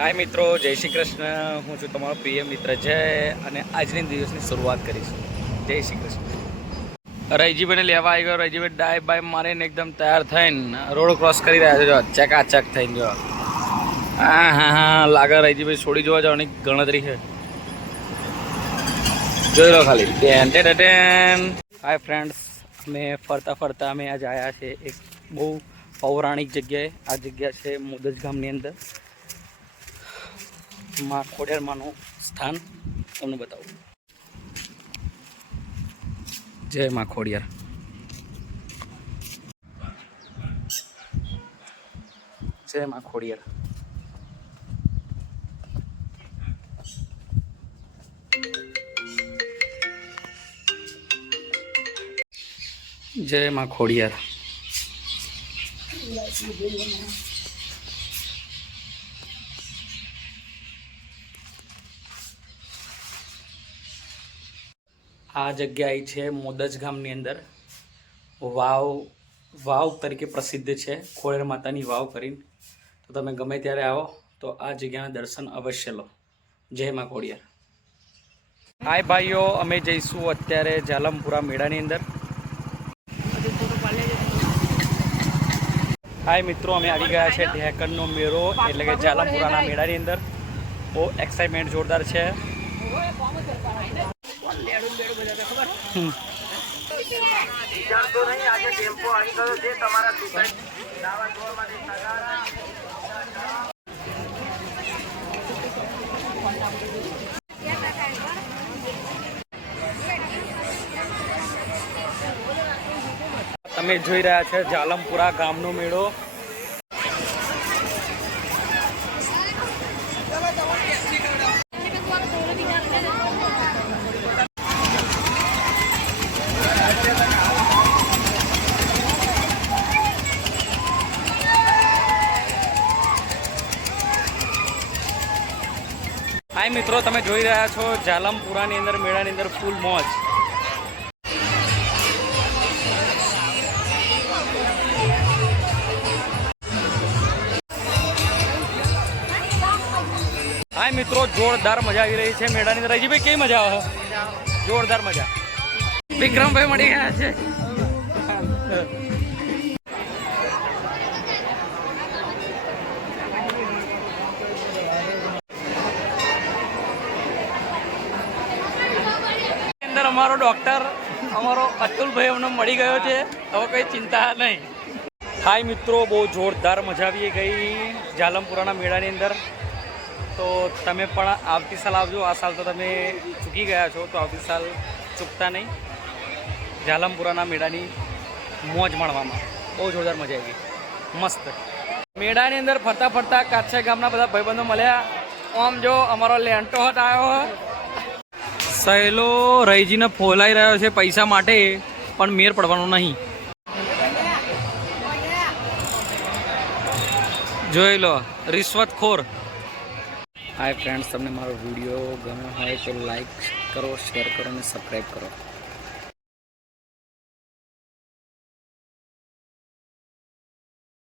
हाय मित्रों, जय श्री कृष्ण। हूँ छूँ तमारो प्रिय मित्र जय અને આજની દિવસની શરૂઆત કરીશું। જય શ્રી કૃષ્ણ। રૈજીભાઈને લેવા આવી ગયો। રૈજીભાઈ ડાય બાય મારીને એકદમ તૈયાર થઈને રોડ ક્રોસ કરી રહ્યા છે। જો ચકાચક થઈને જો હા લાગે રૈજીભાઈ છોડી જોવા જવાની ગણતરી છે। જોઈ લો ખાલી। હાય ફ્રેન્ડ્સ, અમે ફરતા ફરતા અમે આજ આવ્યા છે એક બહુ પૌરાણિક જગ્યાએ। આ જગ્યા છે મુદજ ગામની અંદર। માં ખોડિયાર માનું સ્થાન તમને બતાવું। જય માં ખોડિયાર। જય માં ખોડિયાર। જય માં ખોડિયાર। આ જગ્યા એ છે મુદજ ગામની અંદર। વાવ તરીકે પ્રસિદ્ધ છે ખોડિયાર માતાની વાવ કરીને। તો તમે ગમે ત્યારે આવો તો આ જગ્યાના દર્શન અવશ્ય લો। જય માં ખોડિયાર। હાય ભાઈઓ, અમે જઈશું અત્યારે જાલમપુરા મેળાની અંદર। હાય મિત્રો, અમે આવી ગયા છે ઢેકણનો મેળો એટલે કે જાલમપુરાના મેળાની અંદર। બહુ એક્સાઇટમેન્ટ જોરદાર છે। તમે જોઈ રહ્યા છે જાલમપુરા ગામનો મેળો। હાય મિત્રો, તમે જોઈ રહ્યા છો જાલમપુરાની અંદર મેળાની અંદર ફૂલ મોજ। હાય મિત્રો, જોરદાર મજા આવી રહી છે મેળાની અંદર। રજીભાઈ કેવી મજા આવે? જોરદાર મજા। વિક્રમભાઈ મળી ગયા છે। અંદર અમારો ડોક્ટર અમારો અતુલભાઈ અમને મળી ગયો છે। હવે કઈ ચિંતા નહીં। હાય મિત્રો, બહુ જોરદાર મજા આવી ગઈ જાલમપુરાના મેળાની અંદર। તો તમે પણ આવતી સાલ આવજો। આ સાલ તો તમે ચૂકી ગયા છો, તો આવતી સાલ ચૂકતા નહીં। જાલમપુરાના મેળાની મોજ માણવામાં બહુ જોરદાર મજા આવી ગઈ, મસ્ત। મેળાની અંદર ફરતા ફરતા કાછા ગામના બધા ભાઈબંધો મળ્યા। આમ જો અમારો લેન્ટો હટ આવ્યો। સહેલો રૈજીને ફોલાઈ રહ્યો છે પૈસા માટે, પણ મેર પડવાનો નહીં। જોઈ લો, રિશ્વતખોર। હાય ફ્રેન્ડ્સ, તમને મારો વિડીયો ગમ્યો હોય તો લાઈક કરો, શેર કરો અને સબસ્ક્રાઈબ કરો।